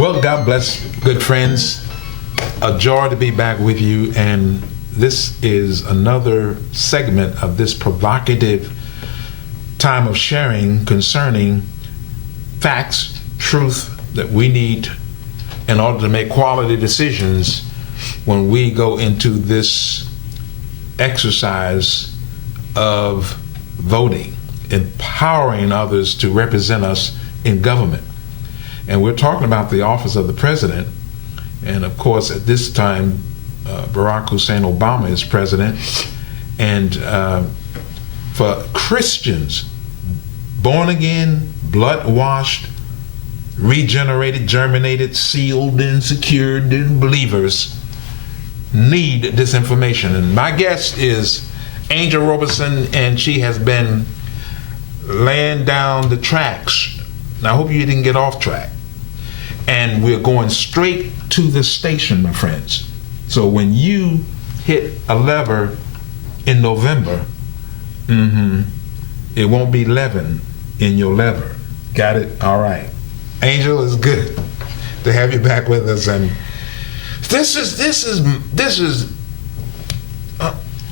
Well, God bless, good friends. A joy to be back with you, and this is another segment of this provocative time of sharing concerning facts, truth that we need in order to make quality decisions when we go into this exercise of voting, empowering others to represent us in government. And we're talking about the office of the president. And of course, at this time, Barack Hussein Obama is president. And for Christians, born again, blood washed, regenerated, germinated, sealed, and secured believers need this information. And my guest is Angel Roberson, and she has been laying down the tracks. Now, I hope you didn't get off track. And we're going straight to the station, my friends. So when you hit a lever in November, it won't be 11 in your lever. Got it? All right. Angel, it's good to have you back with us. And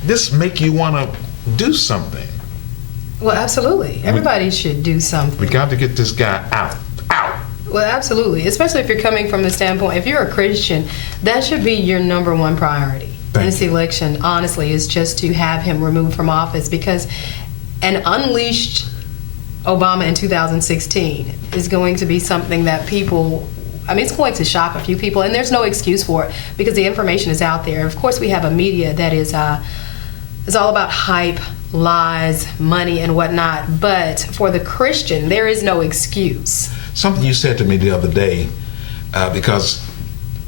this make you want to do something. Well, absolutely. Everybody should do something. We got to get this guy out. Well, absolutely. Especially if you're coming from the standpoint, if you're a Christian, that should be your number one priority. This election, honestly, is just to have him removed from office, because an unleashed Obama in 2016 is going to be something that people, it's going to shock a few people, and there's no excuse for it because the information is out there. Of course, we have a media that is all about hype, lies, money, and whatnot, but for the Christian, there is no excuse. Something you said to me the other day, because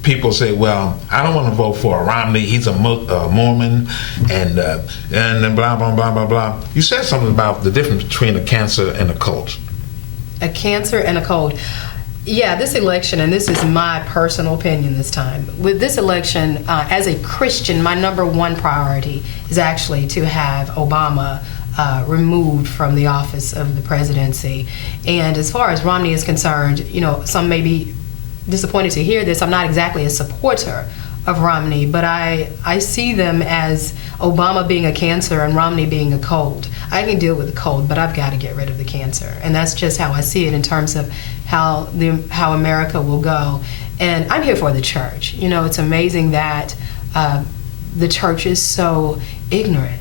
people say, well, I don't want to vote for Romney, he's a Mormon, and then blah, blah, blah, blah, blah. You said something about the difference between a cancer and a cult. A cancer and a cold. Yeah, this election, and this is my personal opinion this time, with this election, as a Christian, my number one priority is actually to have Obama removed from the office of the presidency. And as far as Romney is concerned, some may be disappointed to hear this. I'm not exactly a supporter of Romney, but I see them as Obama being a cancer and Romney being a cold. I can deal with the cold, but I've got to get rid of the cancer. And that's just how I see it in terms of how America will go. And I'm here for the church. It's amazing that the church is so ignorant,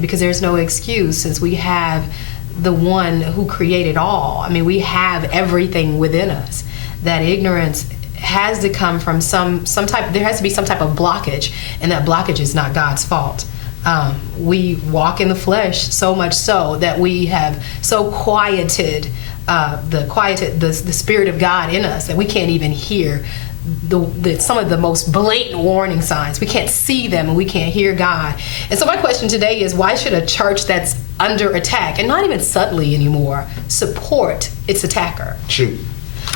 because there's no excuse, since we have the one who created all. We have everything within us. That ignorance has to come from some type. There has to be some type of blockage, and that blockage is not God's fault. We walk in the flesh so much so that we have so quieted the Spirit of God in us that we can't even hear some of the most blatant warning signs. We can't see them and we can't hear God. And so my question today is, why should a church that's under attack, and not even subtly anymore, support its attacker? Shoot.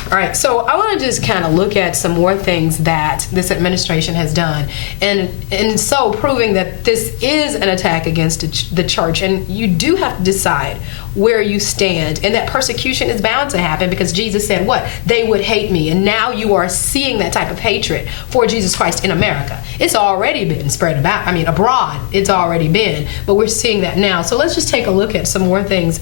All right, so I want to just kind of look at some more things that this administration has done, and so proving that this is an attack against the church, and you do have to decide where you stand, and that persecution is bound to happen, because Jesus said what? They would hate me, and now you are seeing that type of hatred for Jesus Christ in America. It's already been spread abroad, it's already been, but we're seeing that now. So let's just take a look at some more things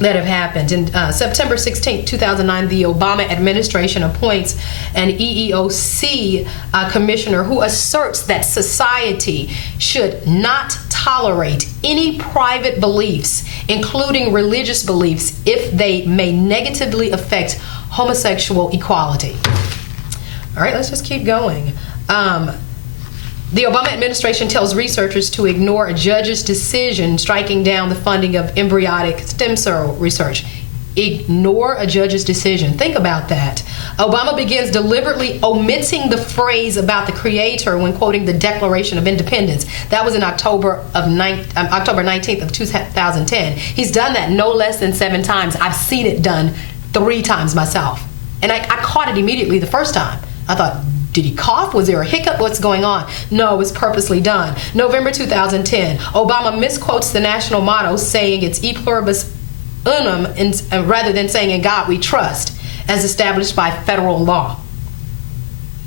that have happened. In September 16, 2009, the Obama administration appoints an EEOC commissioner who asserts that society should not tolerate any private beliefs, including religious beliefs, if they may negatively affect homosexual equality. All right, let's just keep going. The Obama administration tells researchers to ignore a judge's decision striking down the funding of embryonic stem cell research. Ignore a judge's decision. Think about that. Obama begins deliberately omitting the phrase about the creator when quoting the Declaration of Independence. That was in October 19th of 2010. He's done that no less than 7 times. I've seen it done 3 times myself. And I caught it immediately the first time. I thought, did he cough? Was there a hiccup? What's going on? No, it was purposely done. November 2010, Obama misquotes the national motto, saying it's e pluribus unum rather than saying in God we trust. as established by federal law.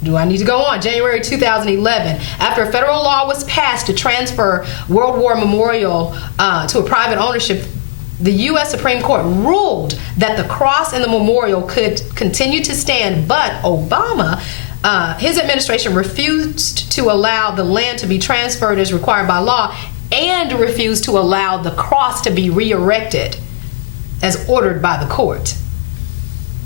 Do I need to go on? January 2011, after a federal law was passed to transfer World War Memorial to a private ownership, the U.S. Supreme Court ruled that the cross and the memorial could continue to stand, but Obama, his administration refused to allow the land to be transferred as required by law and refused to allow the cross to be re-erected as ordered by the court.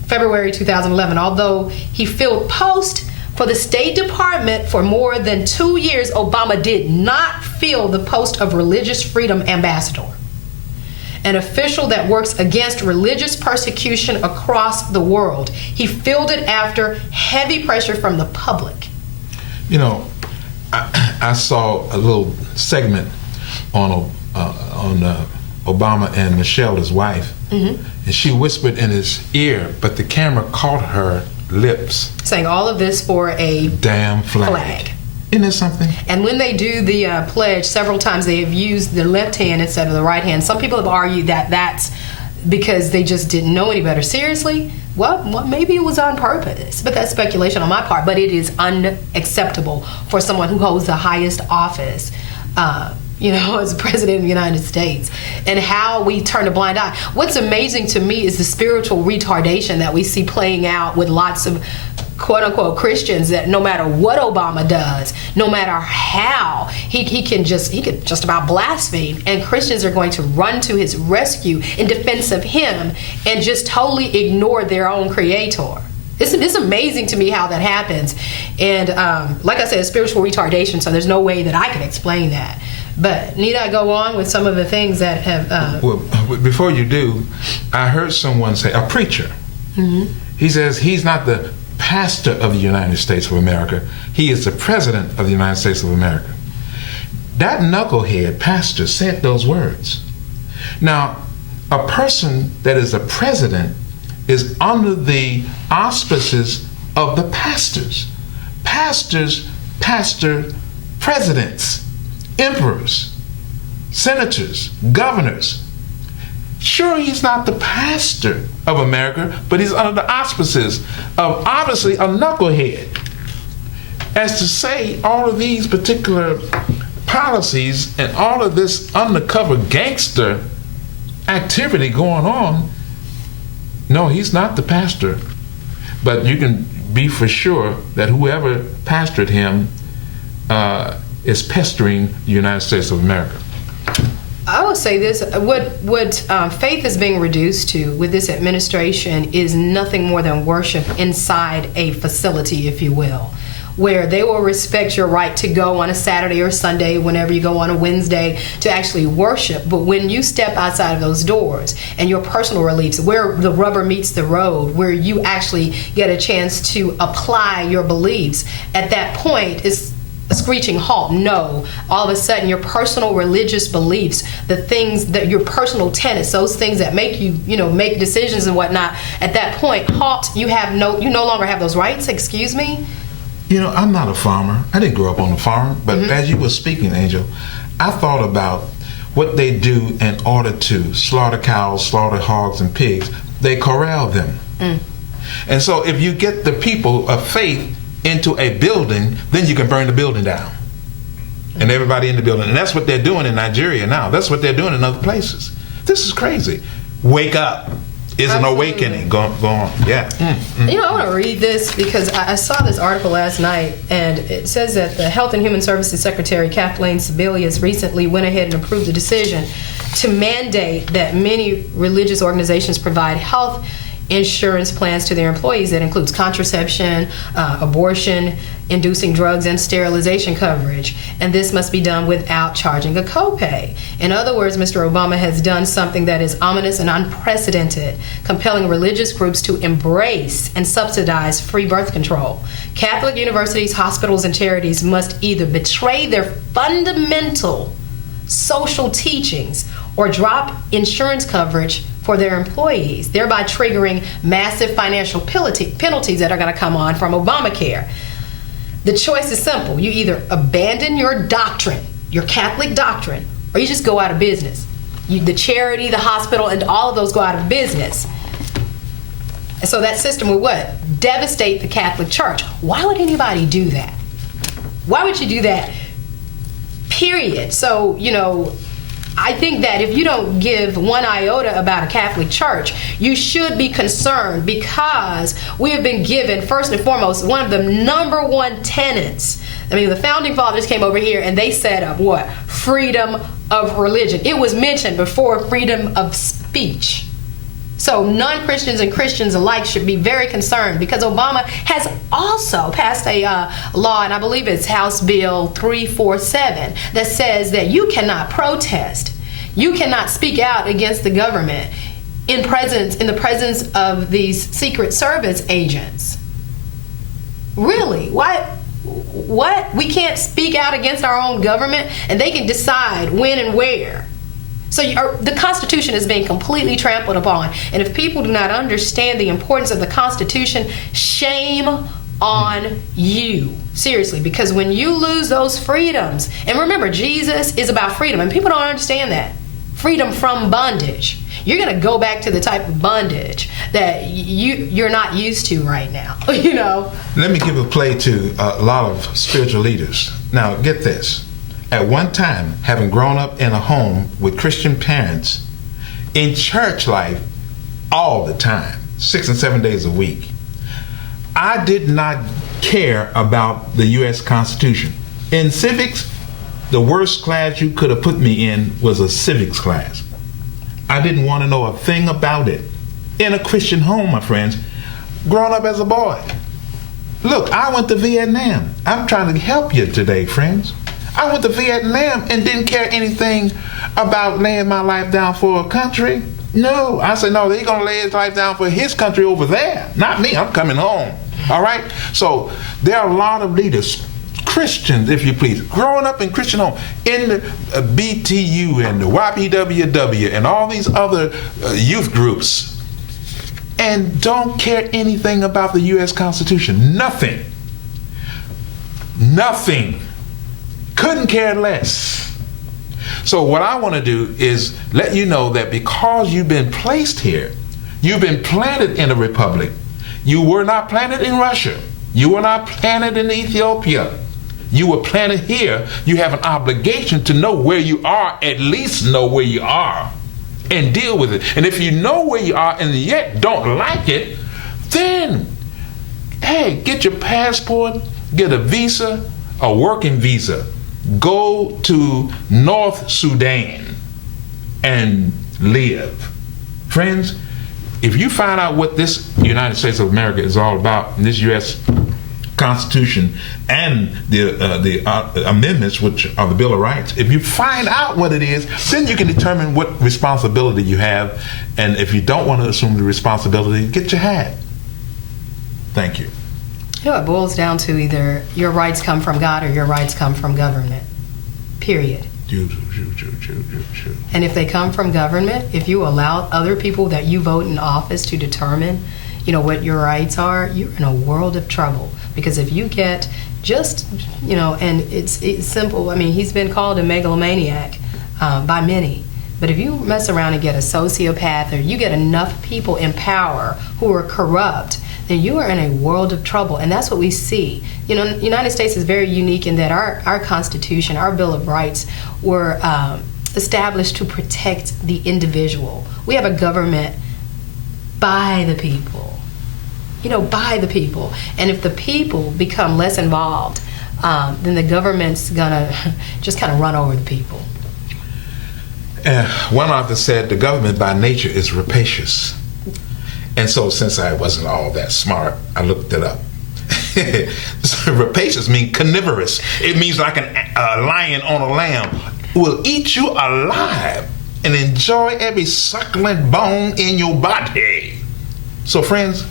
February 2011, although he filled post for the State Department for more than 2 years, Obama did not fill the post of Religious Freedom Ambassador, an official that works against religious persecution across the world. He filled it after heavy pressure from the public. You know, I saw a little segment on Obama and Michelle, his wife, and she whispered in his ear, but the camera caught her lips. Saying all of this for a damn flag. Isn't that something? And when they do the pledge, several times they have used the left hand instead of the right hand. Some people have argued that that's because they just didn't know any better. Seriously? Well, maybe it was on purpose, but that's speculation on my part. But it is unacceptable for someone who holds the highest office, as president of the United States, and how we turn a blind eye. What's amazing to me is the spiritual retardation that we see playing out with lots of quote-unquote Christians, that no matter what Obama does, no matter how, he could just about blaspheme, and Christians are going to run to his rescue in defense of him and just totally ignore their own creator. It's amazing to me how that happens. And like I said, it's spiritual retardation, so there's no way that I can explain that. But need I go on with some of the things that have... Well, before you do, I heard someone say, a preacher, he says he's not the pastor of the United States of America, he is the president of the United States of America. That knucklehead pastor said those words. Now, a person that is a president is under the auspices of the pastors. Pastors pastor presidents, emperors, senators, governors. Sure, he's not the pastor of America, but he's under the auspices of obviously a knucklehead. As to say all of these particular policies and all of this undercover gangster activity going on, no, he's not the pastor. But you can be for sure that whoever pastored him is pestering the United States of America. I will say this, what faith is being reduced to with this administration is nothing more than worship inside a facility, if you will, where they will respect your right to go on a Saturday or Sunday, whenever you go on a Wednesday, to actually worship. But when you step outside of those doors and your personal beliefs, where the rubber meets the road, where you actually get a chance to apply your beliefs, at that point it's a screeching halt. No, all of a sudden your personal religious beliefs, the things that your personal tenets, those things that make you, make decisions and whatnot, at that point, halt. You no longer have those rights. Excuse me. I'm not a farmer. I didn't grow up on a farm, but as you were speaking, Angel, I thought about what they do in order to slaughter cows, slaughter hogs and pigs. They corral them. And so if you get the people of faith into a building, then you can burn the building down. And everybody in the building. And that's what they're doing in Nigeria now. That's what they're doing in other places. This is crazy. Wake up. Is an awakening. Go on. Yeah. I want to read this because I saw this article last night, and it says that the Health and Human Services Secretary Kathleen Sebelius recently went ahead and approved a decision to mandate that many religious organizations provide health insurance plans to their employees that includes contraception, abortion, inducing drugs, and sterilization coverage. And this must be done without charging a copay. In other words, Mr. Obama has done something that is ominous and unprecedented, compelling religious groups to embrace and subsidize free birth control. Catholic universities, hospitals, and charities must either betray their fundamental social teachings or drop insurance coverage for their employees, thereby triggering massive financial penalties that are going to come on from Obamacare. The choice is simple. You either abandon your doctrine, your Catholic doctrine, or you just go out of business. The charity, the hospital, and all of those go out of business. And so that system would what? Devastate the Catholic Church. Why would anybody do that? Why would you do that? Period. So, I think that if you don't give one iota about a Catholic Church, you should be concerned, because we have been given, first and foremost, one of the number one tenets. I mean, the Founding Fathers came over here and they set up what? Freedom of religion. It was mentioned before freedom of speech. So non-Christians and Christians alike should be very concerned, because Obama has also passed a law, and I believe it's House Bill 347, that says that you cannot protest, you cannot speak out against the government in the presence of these Secret Service agents. Really? Why? What? We can't speak out against our own government, and they can decide when and where. So the Constitution is being completely trampled upon. And if people do not understand the importance of the Constitution, shame on you. Seriously, because when you lose those freedoms, and remember, Jesus is about freedom, and people don't understand that. Freedom from bondage. You're going to go back to the type of bondage that you're not used to right now. Let me give a play to a lot of spiritual leaders. Now, get this. At one time, having grown up in a home with Christian parents, in church life all the time, 6 and 7 days a week, I did not care about the U.S. Constitution. In civics, the worst class you could have put me in was a civics class. I didn't want to know a thing about it. In a Christian home, my friends, growing up as a boy. Look, I went to Vietnam. I'm trying to help you today, friends. I went to Vietnam and didn't care anything about laying my life down for a country. No, I said, no, they're going to lay his life down for his country over there. Not me, I'm coming home. All right? So there are a lot of leaders, Christians, if you please, growing up in Christian home, in the BTU and the YPWW and all these other youth groups, and don't care anything about the U.S. Constitution. Nothing. Couldn't care less. So what I want to do is let you know that because you've been placed here, you've been planted in a republic. You were not planted in Russia. You were not planted in Ethiopia. You were planted here. You have an obligation to know where you are, at least know where you are, and deal with it. And if you know where you are and yet don't like it, then, hey, get your passport, get a visa, a working visa. Go to North Sudan and live. Friends, if you find out what this United States of America is all about, this U.S. Constitution and the amendments, which are the Bill of Rights, if you find out what it is, then you can determine what responsibility you have. And if you don't want to assume the responsibility, get your hat. Thank you. It boils down to either your rights come from God or your rights come from government. Period. And if they come from government, if you allow other people that you vote in office to determine, what your rights are, you're in a world of trouble. Because if you get just, and it's simple. I mean, he's been called a megalomaniac by many. But if you mess around and get a sociopath, or you get enough people in power who are corrupt, then you are in a world of trouble. And that's what we see. The United States is very unique in that our Constitution, our Bill of Rights, were established to protect the individual. We have a government by the people. By the people. And if the people become less involved, then the government's gonna just kind of run over the people. One author said the government by nature is rapacious. And so since I wasn't all that smart, I looked it up. So rapacious means carnivorous. It means like a lion on a lamb will eat you alive and enjoy every succulent bone in your body. So friends,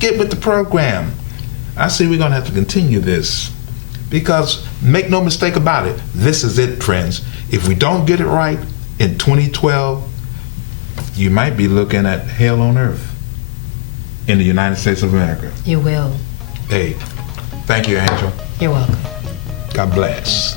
get with the program. I see we're going to have to continue this, because make no mistake about it, this is it, friends. If we don't get it right in 2012, you might be looking at hell on earth in the United States of America. You will. Hey, thank you, Angel. You're welcome. God bless.